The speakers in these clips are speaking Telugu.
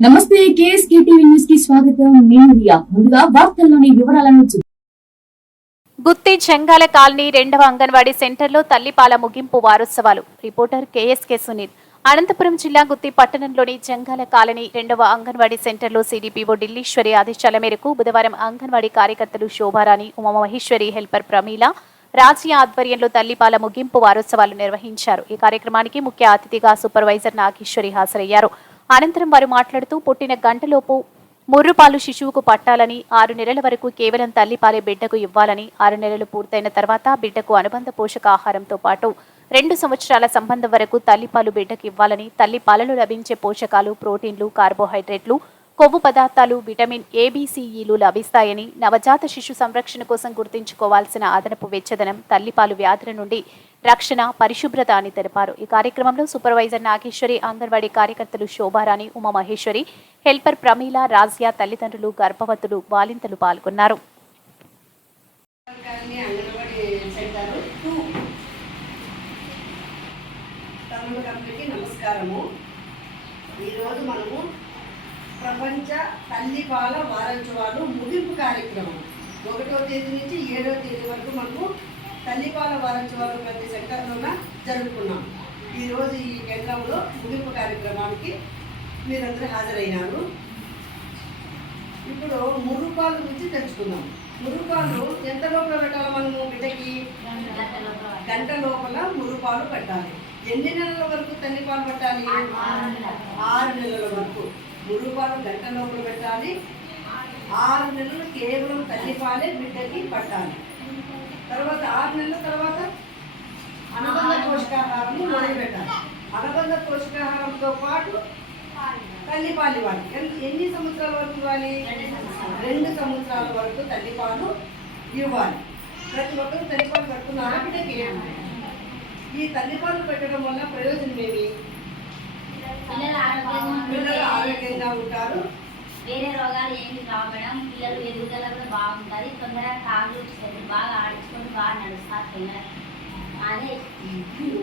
నమస్తే కేఎస్కే టీవీ న్యూస్కి స్వాగతం. నేను రియా. ముందుగా వార్తల్లోని వివరాలను చూ- గుత్తి చెంగాల కాలనీ రెండవ అంగన్వాడీ సెంటర్లో తల్లిపాల ముగింపు వారోత్సవాలు. Reporter KSK Sunil. అనంతపురం జిల్లా గుత్తి పట్టణంలోని జంగాల కాలనీ రెండవ అంగన్వాడీ సెంటర్లో సిడిపిఓ ఢిల్లీశ్వరి ఆదేశాల మేరకు బుధవారం అంగన్వాడీ కార్యకర్తలు శోభారాణి ఉమామహేశ్వరి హెల్పర్ ప్రమీల రాజీ ఆధ్వర్యంలో తల్లిపాల ముగింపు వారోత్సవాలు నిర్వహించారు. ఈ కార్యక్రమానికి ముఖ్య అతిథిగా సూపర్వైజర్ నాగేశ్వరి హాజరయ్యారు. అనంతరం వారు మాట్లాడుతూ పుట్టిన గంటలోపు ముర్రుపాలు శిశువుకు పట్టాలని ఆరు నెలల వరకు కేవలం తల్లిపాలే బిడ్డకు ఇవ్వాలని ఆరు నెలలు పూర్తయిన తర్వాత బిడ్డకు అనుబంధ పోషకాహారంతో పాటు రెండు సంవత్సరాల సంబంధం వరకు తల్లిపాలు బిడ్డకు ఇవ్వాలని తల్లిపాలలో లభించే పోషకాలు ప్రోటీన్లు కార్బోహైడ్రేట్లు కొవ్వు పదార్థాలు విటమిన్ ఏబిసిఈలు e లభిస్తాయని నవజాత శిశు సంరక్షణ కోసం గుర్తుంచుకోవాల్సిన అదనపు వెచ్చదనం తల్లిపాలు వ్యాధుల నుండి రక్షణ పరిశుభ్రత అని తెలిపారు. ఈ కార్యక్రమంలో సూపర్వైజర్ నాగేశ్వరి అంగన్వాడీ కార్యకర్తలు శోభారాణి ఉమామహేశ్వరి హెల్పర్ ప్రమీల రాజ్య తల్లిదండ్రులు గర్భవతులు బాలింతలు పాల్గొన్నారు. నమస్కారము. ఈరోజు మనము ప్రపంచ తల్లిపాల వారోత్సవాలు ముగింపు కార్యక్రమం. ఒకటో తేదీ నుంచి ఏడో తేదీ వరకు మనము తల్లిపాల వారోత్సవాలు ప్రతి సెక్టర్లోన జరుపుకున్నాం. ఈరోజు ఈ కేంద్రంలో ముగింపు కార్యక్రమానికి మీరందరూ హాజరైనారు. ఇప్పుడు మురుపాల గురించి తెలుసుకుందాం. మురుపాలు ఎంత లోపల పెట్టాలి మనము బిడ్డకి? గంట లోపల మురుపాలు పెట్టాలి. ఎన్ని నెలల వరకు తల్లిపాలు పెట్టాలి? ఆరు నెలల వరకు. మురుపాలు గంట లోపల పెట్టాలి. ఆరు నెలలు కేవలం తల్లిపాలే బిడ్డకి పట్టాలి. తర్వాత ఆరు నెలల తర్వాత అనుబంధ పోషకాహారం మొదలు పెట్టాలి. అనుబంధ పోషకాహారంతో పాటు తల్లిపాలు ఇవ్వాలి. ఎన్- ఎన్ని సంవత్సరాల వరకు ఇవ్వాలి? రెండు సంవత్సరాల వరకు తల్లిపాలు ఇవ్వాలి. ప్రతి ఒక్కరు తల్లిపాలు పెడుతున్నారా బిడ్డకి ఈ తల్లిపాలు పెట్టడం వల్ల ప్రయోజనం ఏమి? పిల్లలు ఆరోగ్యంగా ఉంటారు. వేరే రోగాలు ఏమి రావు మేడం. పిల్లలు ఎదుగుదల కూడా బాగుంటుంది. తొందరగా కాళ్ళు వచ్చేది బాగా ఆడించుకొని బాగా నడుస్తారు పిల్లలు అదే.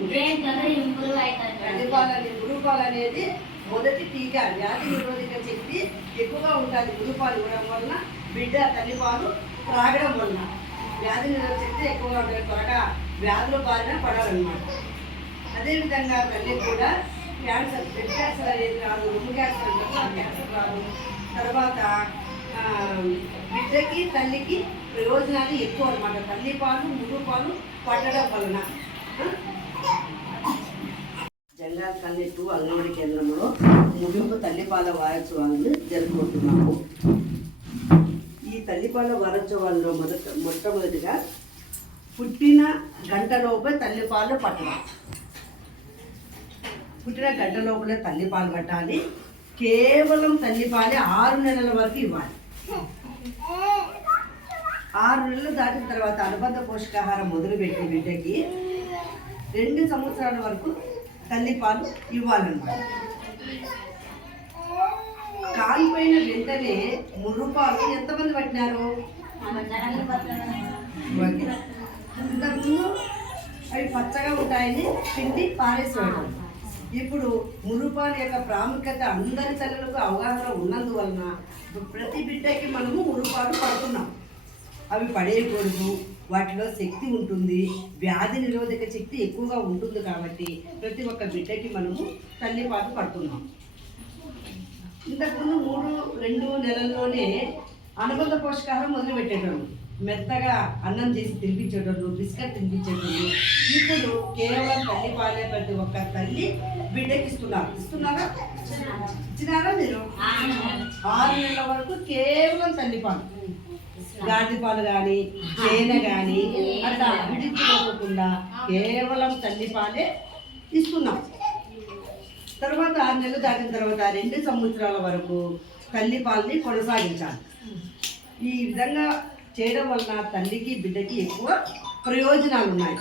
బ్రెయిన్ తొందరగా ఇంప్రూవ్ అవుతుంది గురుపాలు అనేది మొదటి టీకా వ్యాధి నిరోధక శక్తి ఎక్కువగా ఉంటుంది గురుపాలు ఇవ్వడం వలన బిడ్డ తల్లిపాలు త్రాగడం వలన. వ్యాధి నిరోధక శక్తి ఎక్కువగా ఉంటుంది త్వరగా వ్యాధుల బారిన పడాలన్నమాట. అదేవిధంగా తల్లి కూడా క్యాన్సర్ బ్లడ్ క్యాన్సర్ అనేది రాదు రొమ్ము క్యాన్సర్ ఉంటుంది క్యాన్సర్ రాదు. తర్వాత బిడ్డకి తల్లికి ప్రయోజనాలు ఎక్కువ అనమాట తల్లి పాలు మురుగు పాలు పట్టడం వలన. ఆ? జంగాల్ కన్నీ టూ అంగన్వాడీ కేంద్రంలో ముగింపు తల్లిపాల వారోత్సవాలను జరుపుకుంటున్నాము. ఈ తల్లిపాల వారోత్సవాల్లో మొదట మొట్టమొదటిగా పుట్టిన గంటలోపే తల్లిపాలు పట్టడం. పుట్టిన గంట లోపలే తల్లిపాలు పట్టాలి. కేవలం తల్లిపాలే ఆరు నెలల వరకు ఇవ్వాలి. ఆరు నెలలు దాటిన తర్వాత అనుబంధ పోషకాహారం మొదలుపెట్టి బిడ్డకి రెండు సంవత్సరాల వరకు తల్లిపాలు ఇవ్వాలన్నమాట. కాలిపోయిన వెంటనే ముర్రుపాలు ఎంతమంది పట్టినారు? ఇంతకుముందు అవి పచ్చగా ఉంటాయని పిండి పారేసేవాడు ఇప్పుడు మురుపాల యొక్క ప్రాముఖ్యత అందరి తల్లులకు అవగాహన ఉన్నందువలన ప్రతి బిడ్డకి మనము మురుపాలు పడుతున్నాం. అవి పడేయకూడదు. వాటిలో శక్తి ఉంటుంది. వ్యాధి నిరోధక శక్తి ఎక్కువగా ఉంటుంది కాబట్టి ప్రతి ఒక్క బిడ్డకి మనము తల్లిపాటు పడుతున్నాం. ఇంతకుముందు మూడు రెండు నెలల్లోనే అనుబంధ పోషకాహారం మొదలు మెత్తగా అన్నం చేసి తినిపించేటోళ్ళు బిస్కెట్ తినిపించేటోళ్ళు. ఇప్పుడు కేవలం తల్లి పాలే ప్రతి ఒక్క తల్లి బిడ్డకి ఇస్తున్నారు? ఇస్తున్నారా ఇచ్చినారా మీరు? ఆరు నెలల వరకు కేవలం తల్లి పాలు. గాడి పాలు కానీ తేనె కానీ అట్లా విడిచిపోకుండా కేవలం తల్లి పాలే ఇస్తున్నాం. తర్వాత ఆరు నెలలు దాటిన తర్వాత రెండు సంవత్సరాల వరకు తల్లి పాలని కొనసాగించాలి. ఈ విధంగా చేయడం వలన తల్లికి బిడ్డకి ఎక్కువ ప్రయోజనాలు ఉన్నాయి